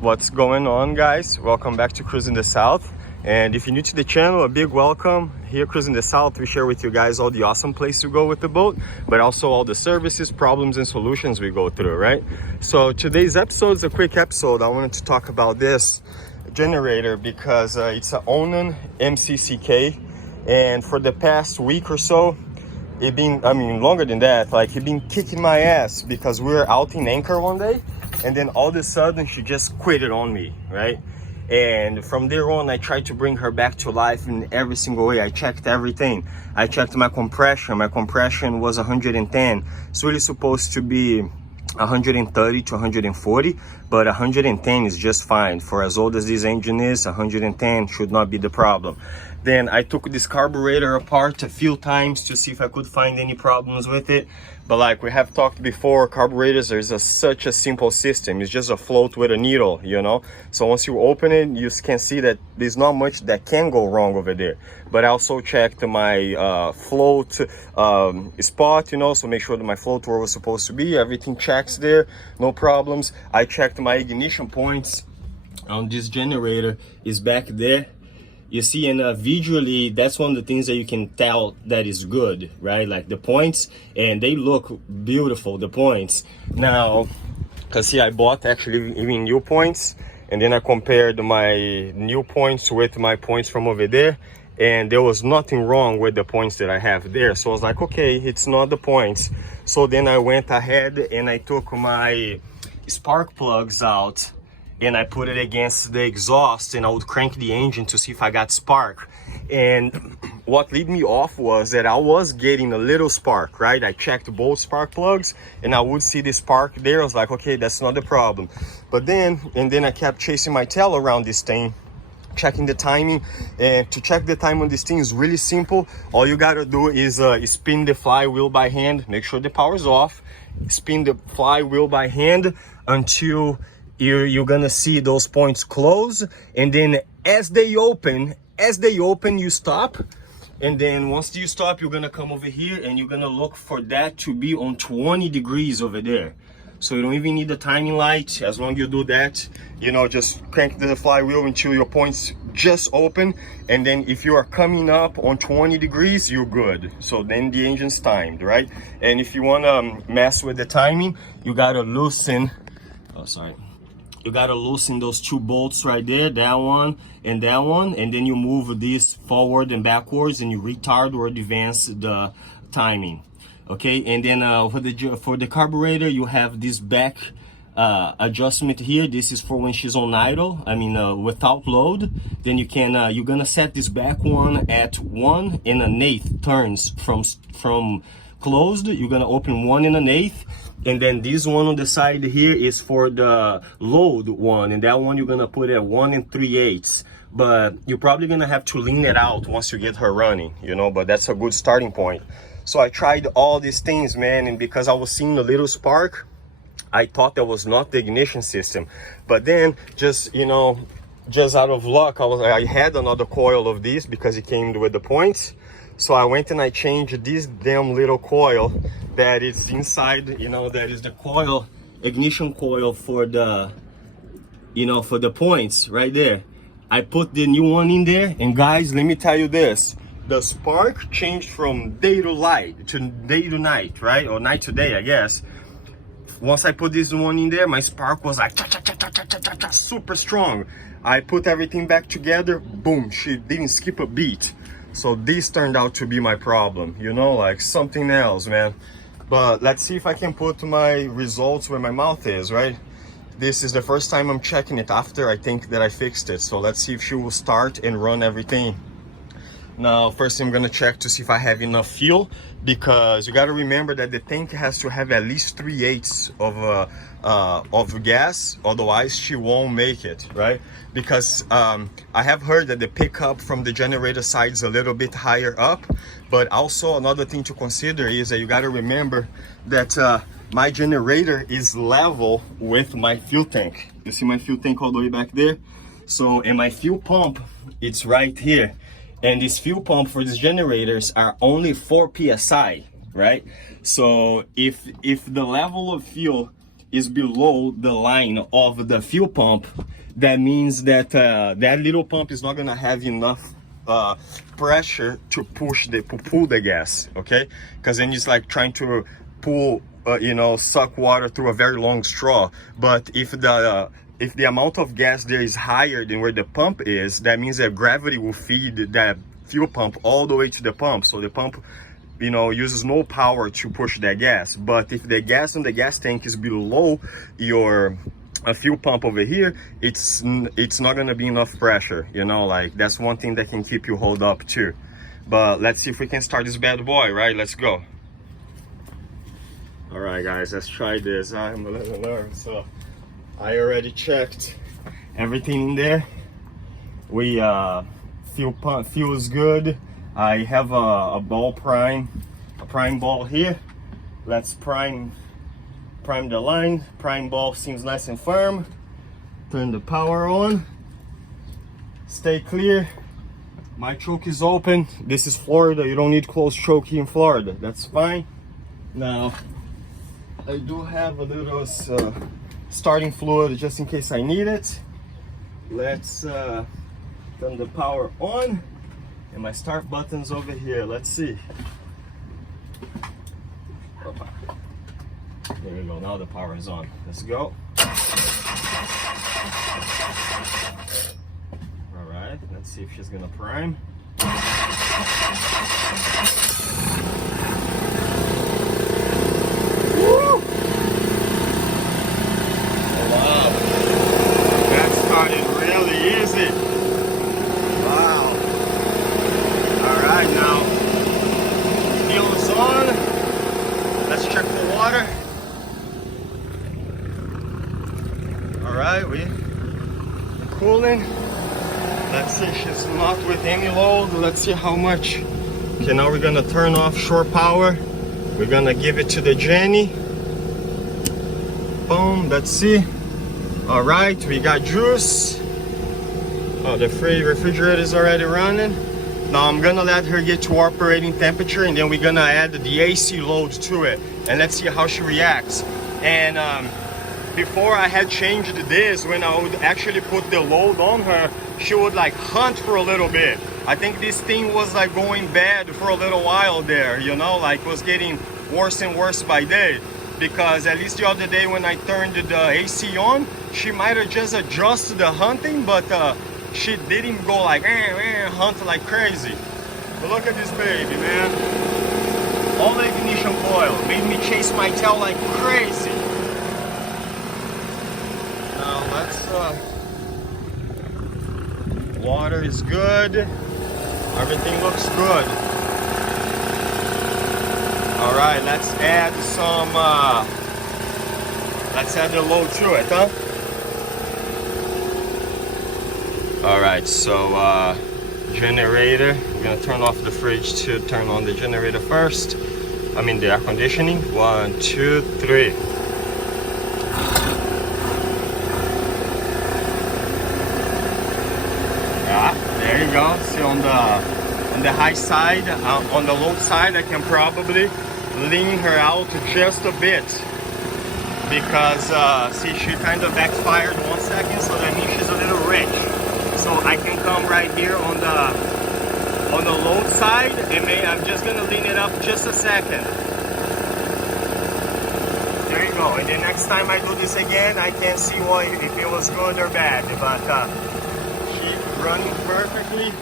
What's going on, guys? Welcome back to Cruising the South. And if you're new to the channel, a big welcome. Here Cruising the South, we share with you guys all the awesome places to go with the boat, but also all the services, problems, and solutions we go through, right? So today's episode is a quick episode. I wanted to talk about this generator because it's an Onan MCCK, and for the past week or so, it been, longer than that, like it been kicking my ass because we were out in anchor one day, and then all of a sudden she just quit it on me, right? And from there on, I tried to bring her back to life in every single way. I checked everything. I checked my compression. My compression was 110. It's really supposed to be 130 to 140, but 110 is just fine. For as old as this engine is, 110 should not be the problem. Then I took this carburetor apart a few times to see if I could find any problems with it. But like we have talked before, carburetors is such a simple system. It's just a float with a needle, you know? So once you open it, you can see that there's not much that can go wrong over there. But I also checked my float spot, you know, so make sure that my float where it was supposed to be. Everything checks there, no problems. I checked my ignition points on this generator is back there. You see, and visually, that's one of the things that you can tell that is good, right? Like the points, and they look beautiful, the points. Now, because see, I bought actually even new points, and then I compared my new points with my points from over there, and there was nothing wrong with the points that I have there. So I was like, okay, it's not the points. So then I went ahead and I took my spark plugs out, and I put it against the exhaust, and I would crank the engine to see if I got spark. And what lead me off was that I was getting a little spark, right? I checked both spark plugs and I would see the spark there. I was like, okay, that's not the problem. But then I kept chasing my tail around this thing, checking the timing. And to check the time on this thing is really simple. All you gotta do is spin the flywheel by hand, make sure the power's off, spin the flywheel by hand until you're gonna see those points close, and then as they open, you stop. And then once you stop, you're gonna come over here and you're gonna look for that to be on 20 degrees over there. So you don't even need the timing light. As long as you do that, you know, just crank the flywheel until your points just open. And then if you are coming up on 20 degrees, you're good. So then the engine's timed, right? And if you wanna mess with the timing, you gotta loosen, you gotta loosen those two bolts right there, that one, and then you move this forward and backwards, and you retard or advance the timing. Okay, and then for the carburetor, you have this back adjustment here. This is for when she's on idle, without load. Then you can you're gonna set this back one at 1 1/8 turns from closed. You're gonna open 1 1/8. And then this one on the side here is for the load one, and that one you're gonna put at 1 3/8. But you're probably gonna have to lean it out once you get her running, you know, but that's a good starting point. So I tried all these things, man, and because I was seeing a little spark, I thought that was not the ignition system. But then just out of luck, I had another coil of these because it came with the points. So I went and I changed this damn little coil that is inside, you know, that is the coil, ignition coil for the, for the points right there. I put the new one in there, and guys, let me tell you this. The spark changed from day to light to day to night, right? Or night to day, I guess. Once I put this one in there, my spark was like super strong. I put everything back together, boom, she didn't skip a beat. So this turned out to be my problem, you know, like something else, man. But let's see if I can put my results where my mouth is, right? This is the first time I'm checking it after I think that I fixed it. So let's see if she will start and run everything. Now, first I'm gonna check to see if I have enough fuel, because you gotta remember that the tank has to have at least 3/8 of gas, otherwise she won't make it, right? Because I have heard that the pickup from the generator side is a little bit higher up, but also another thing to consider is that you gotta remember that my generator is level with my fuel tank. You see my fuel tank all the way back there? So, and my fuel pump, it's right here. And this fuel pump for these generators are only 4 psi, right? So if the level of fuel is below the line of the fuel pump, that means that that little pump is not gonna have enough pressure to pull the gas, okay? Because then it's like trying to pull you know, suck water through a very long straw. But if the amount of gas there is higher than where the pump is, that means that gravity will feed that fuel pump all the way to the pump, so the pump, you know, uses no power to push that gas. But if the gas in the gas tank is below your fuel pump over here, it's not gonna be enough pressure, you know, like that's one thing that can keep you hold up too. But let's see if we can start this bad boy, right? Let's go. All right, guys, let's try this. I'm a little nervous, so I already checked everything in there. We fuel is good. I have a prime ball here. Let's prime the line. Prime ball seems nice and firm. Turn the power on. Stay clear. My choke is open. This is Florida. You don't need closed choke here in Florida. That's fine. Now, I do have a little starting fluid just in case I need it. Let's turn the power on, and my start button's over here. Let's see. There we go. Now the power is on. Let's go. All right. Let's see if she's gonna prime. Cooling. Let's see, she's not with any load. Let's see how much. Okay, now we're gonna turn off shore power. We're gonna give it to the Jenny. Boom, let's see. All right, we got juice. Oh, the refrigerator is already running. Now I'm gonna let her get to operating temperature, and then we're gonna add the AC load to it, and let's see how she reacts. And before I had changed this, when I would actually put the load on her, she would like hunt for a little bit. I think this thing was like going bad for a little while there, you know, like was getting worse and worse by day. Because at least the other day when I turned the AC on, she might have just adjusted the hunting, but she didn't go like hunt like crazy. But look at this baby, man. All the ignition coil made me chase my tail like crazy. Water is good. Everything looks good. All right, let's add some. Let's add the load to it, huh? All right, so generator. We're gonna turn off the fridge to turn on the generator first. I mean the air conditioning. 1, 2, 3. There you go. See, on the high side, on the low side, I can probably lean her out just a bit, because see, she kind of backfired 1 second, so that means she's a little rich. So I can come right here on the low side, and I'm just gonna lean it up just a second. There you go. And the next time I do this again, I can see if it was good or bad, but. Running perfectly.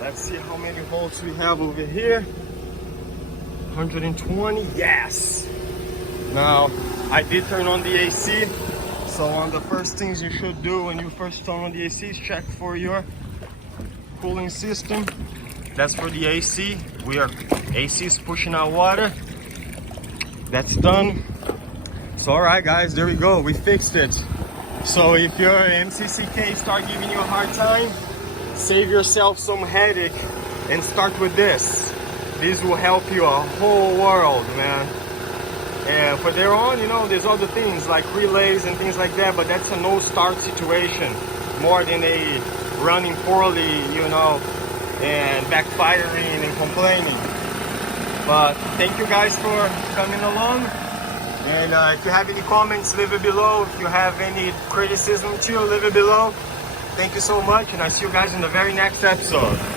Let's see how many volts we have over here. 120. Yes. Now I did turn on the AC, so one of the first things you should do when you first turn on the AC is check for your cooling system. That's for the AC. AC is pushing out water. That's done. So all right, guys, there we go. We fixed it. So if your MCCK start giving you a hard time, save yourself some headache and start with this. This will help you a whole world, man. And for there on, you know, there's other things like relays and things like that, but that's a no start situation more than a running poorly, you know, and backfiring and complaining. But thank you guys for coming along. And if you have any comments, leave it below. If you have any criticism too, leave it below. Thank you so much, and I see you guys in the very next episode.